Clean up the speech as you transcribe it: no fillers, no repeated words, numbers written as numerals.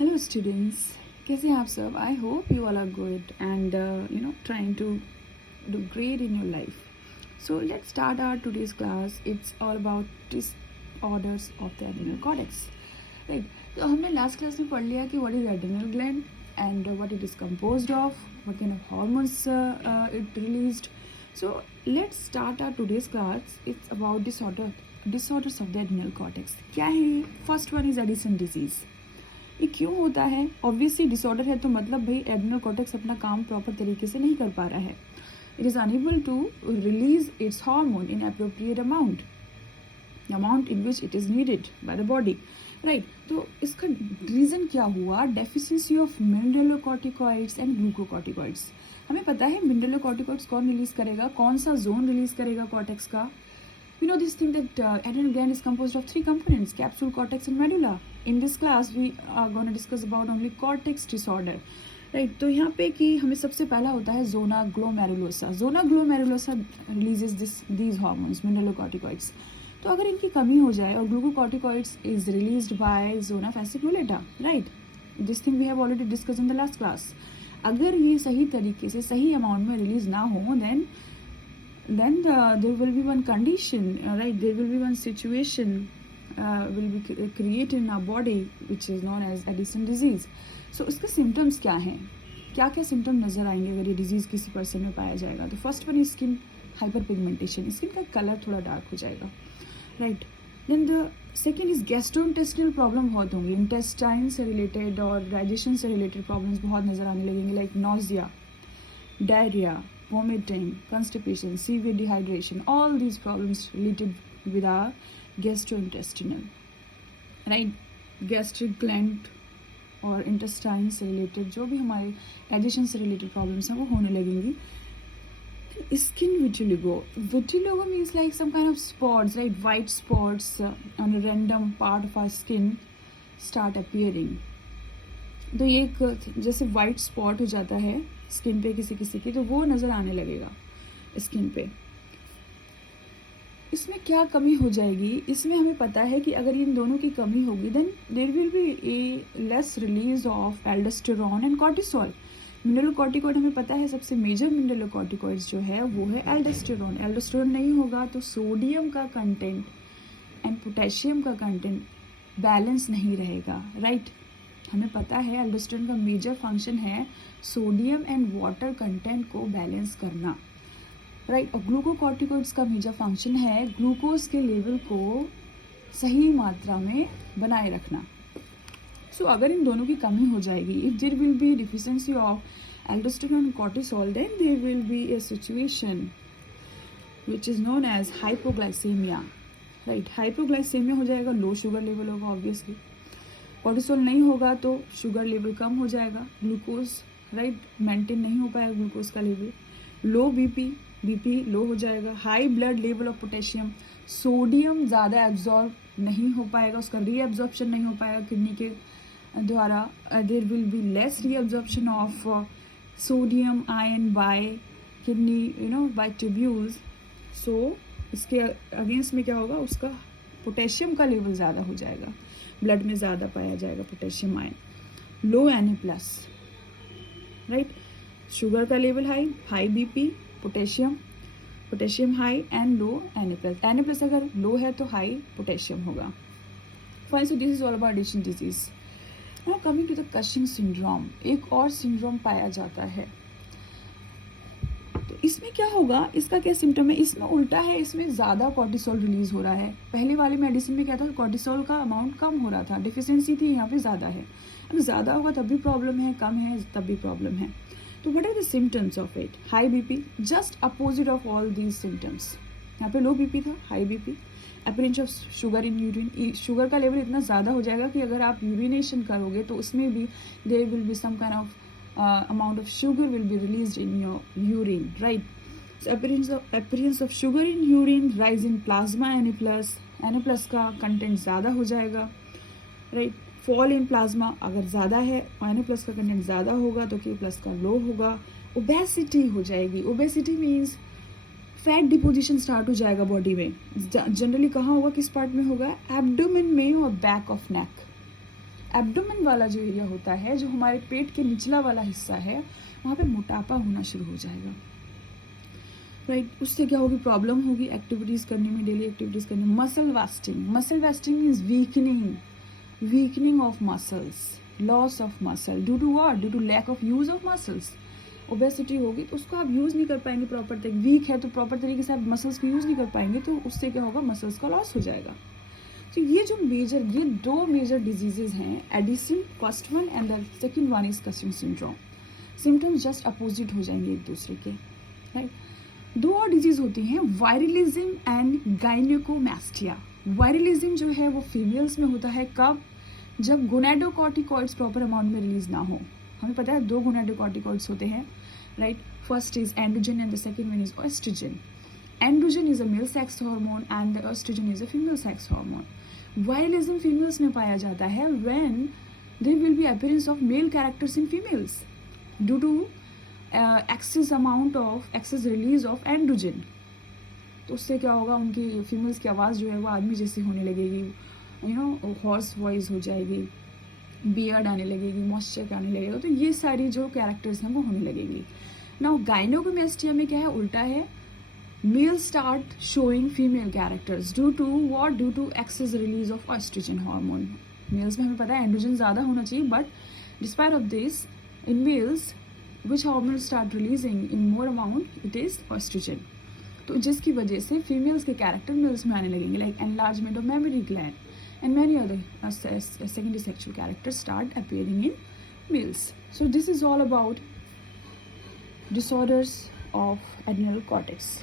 Hello students, कैसे हैं आप सब? I hope you all are good and trying to do great in your life. So let's start our today's class. It's all about disorders of the adrenal cortex. Right. तो हमने last class में पढ़ लिया कि what is adrenal gland and what it is composed of, what kind of hormones it released. So let's start our today's class. It's about disorders of the adrenal cortex. क्या है? First one is Addison disease. ये क्यों होता है? Obviously disorder है तो मतलब भाई एड्रेनल कॉर्टेक्स अपना काम प्रॉपर तरीके से नहीं कर पा रहा है. It is unable to release its hormone in appropriate amount in which it is needed by the body. Right. तो इसका रीज़न क्या हुआ? Deficiency of mineralocorticoids and glucocorticoids. हमें पता है मिनरलोकॉर्टिकॉइड्स कौन रिलीज करेगा, कौन सा जोन रिलीज करेगा कॉर्टेक्स का. You know this thing that adrenal gland is composed of three components: capsule, cortex and medulla. In this class we are going to discuss about only cortex disorder. Right. तो यहाँ पे कि हमें सबसे पहला होता है zona glomerulosa. Zona glomerulosa releases these hormones, mineralocorticoids. तो अगर इनकी कमी हो जाए और glucocorticoids is released by zona fasciculata, right? This thing we have already discussed in the last class. अगर ये सही तरीके से सही अमाउंट में रिलीज ना हो then there will be one condition, right? There will be one situation will be created in our body which is known as Addison disease. So इसके symptoms क्या हैं? क्या क्या symptom नज़र आएंगे अगर ये disease किसी person में पाया जाएगा? तो first one is skin hyperpigmentation. Skin का color थोड़ा dark हो जाएगा, right? Then the second is gastrointestinal problem बहुत होंगी. Intestine से related और digestion से related problems बहुत नज़र आने लगेंगे, like nausea, diarrhea, vomiting, constipation, severe dehydration, all these problems related with our gastrointestinal, right? Gastric gland और intestine से related जो भी हमारे digestion से related problems हैं वो होने लगेंगी. Skin vitiligo. Vitiligo means like some kind of spots, right? White spots on a random part of our skin start appearing. तो ये एक जैसे वाइट स्पॉट हो जाता है स्किन पे किसी किसी की, तो वो नज़र आने लगेगा स्किन पे. इसमें क्या कमी हो जाएगी? इसमें हमें पता है कि अगर इन दोनों की कमी होगी then there will be a less release of aldosterone and cortisol. Mineralocorticoid हमें पता है सबसे मेजर मिनरलोकॉर्टिकॉइड्स जो है वो है एल्डोस्टेरोन. एल्डोस्टेरोन नहीं होगा तो सोडियम का कंटेंट एंड पोटेशियम का कंटेंट बैलेंस नहीं रहेगा, राइट? हमें पता है एल्डोस्टेरोन का मेजर फंक्शन है सोडियम एंड वाटर कंटेंट को बैलेंस करना, राइट? और ग्लूकोकॉर्टिकॉइड्स का मेजर फंक्शन है ग्लूकोज के लेवल को सही मात्रा में बनाए रखना. सो अगर इन दोनों की कमी हो जाएगी, if there will be deficiency of aldosterone and cortisol, then there will be a situation which is known as hypoglycaemia, right? Hypoglycaemia हो जाएगा, लो शुगर लेवल होगा ऑब्वियसली. कॉर्टिसोल नहीं होगा तो शुगर लेवल कम हो जाएगा, ग्लूकोज राइट मेंटेन नहीं हो पाएगा ग्लूकोज का लेवल. लो बीपी लो हो जाएगा. High blood level of potassium, sodium ज़्यादा एब्जॉर्ब नहीं हो पाएगा, उसका रीएब्जॉर्प्शन नहीं हो पाएगा किडनी के द्वारा. There will be less reabsorption of sodium ion by kidney by tubules. So इसके अगेंस्ट में क्या होगा? उसका पोटेशियम का लेवल ज़्यादा हो जाएगा, ब्लड में ज़्यादा पाया जाएगा potassium ion. Low Na+, right? Sugar का level high BP, potassium high and low Na+. अगर लो है तो हाई पोटेशियम होगा. Fine. So this is all about Addison disease. Now coming to the Cushing syndrome. एक और syndrome पाया जाता है. तो इसमें क्या होगा? इसका क्या सिम्टम है? इसमें उल्टा है, इसमें ज़्यादा कॉर्टिसोल रिलीज हो रहा है. पहले वाले मेडिसिन में क्या था? कॉर्टिसोल का अमाउंट कम हो रहा था, डिफिशियंसी थी, यहाँ पे ज़्यादा है. अगर ज़्यादा होगा तब भी प्रॉब्लम है, कम है तब भी प्रॉब्लम है. तो what are the symptoms of it? High BP, just opposite of all these symptoms. यहाँ पे लो बीपी था, high BP. Appearance of sugar in urine, sugar का लेवल इतना ज़्यादा हो जाएगा कि अगर आप यूरिनेशन करोगे तो उसमें भी there will be some kind of amount of sugar will be released in your urine, right? So appearance of sugar in urine, rise in plasma Na+, का कंटेंट ज़्यादा हो जाएगा, राइट? फॉल इन प्लाज्मा, अगर ज़्यादा है Na+ का content ज़्यादा होगा तो K+ का लो होगा. ओबेसिटी हो जाएगी. Obesity means fat deposition start हो जाएगा बॉडी में. जनरली कहाँ होगा, किस पार्ट में होगा? एब्डोमेन में और बैक ऑफ नेक. एब्डोमेन वाला जो एरिया होता है, जो हमारे पेट के निचला वाला हिस्सा है, वहाँ पे मोटापा होना शुरू हो जाएगा, राइट। उससे क्या होगी, प्रॉब्लम होगी एक्टिविटीज़ करने में, डेली एक्टिविटीज़ करने में। Muscle wasting means weakening of muscles, loss of muscle due to what, due to lack of use of muscles. Obesity होगी तो उसको आप यूज़ नहीं कर पाएंगे प्रॉपर तरीके, वीक है तो प्रॉपर तरीके से आप मसल्स को यूज़ नहीं कर पाएंगे, तो उससे क्या होगा, मसल्स का लॉस हो जाएगा। तो ये दो मेजर डिजीजेज हैं, Edison first one and the second one is casting syndrome. Symptoms just opposite हो जाएंगे एक दूसरे के, राइट। दो और डिजीज होती हैं, वायरलिज्म एंड गाइनेकोमैस्टिया। वायरलिज्म जो है वो फीमेल्स में होता है, कब, जब गोनाडोकॉर्टिकॉइड्स प्रॉपर अमाउंट में रिलीज ना हो। हमें पता है 2 गोनाडोकॉर्टिकॉइड्स होते हैं, right. First is androgen and the second one is oestrogen. Androgen is a male sex hormone and the estrogen is a female sex hormone. Virilism females में पाया जाता है when there will be appearance of male characters in females due to excess release of androgen. तो उससे क्या होगा, उनकी females की आवाज़ जो है वो आदमी जैसी होने लगेगी, हॉर्स वॉइस हो जाएगी, बियर्ड आने लगेगी, मॉइस्चर आने लगेगा, तो ये सारी जो कैरेक्टर्स हैं वो होने लगेगी। नाउ गाइनेकोमैस्टिया में क्या है, उल्टा है, males start showing female characters due to what, due to excess release of estrogen hormone. Males में हमें पता है एंड्रोजन ज़्यादा होना चाहिए, but despite of this in males which hormones start releasing in more amount, it is estrogen. तो जिसकी वजह से females के character males में आने लगेंगे, like enlargement of mammary gland and many other secondary sexual characters start appearing in males. So this is all about disorders of adrenal cortex.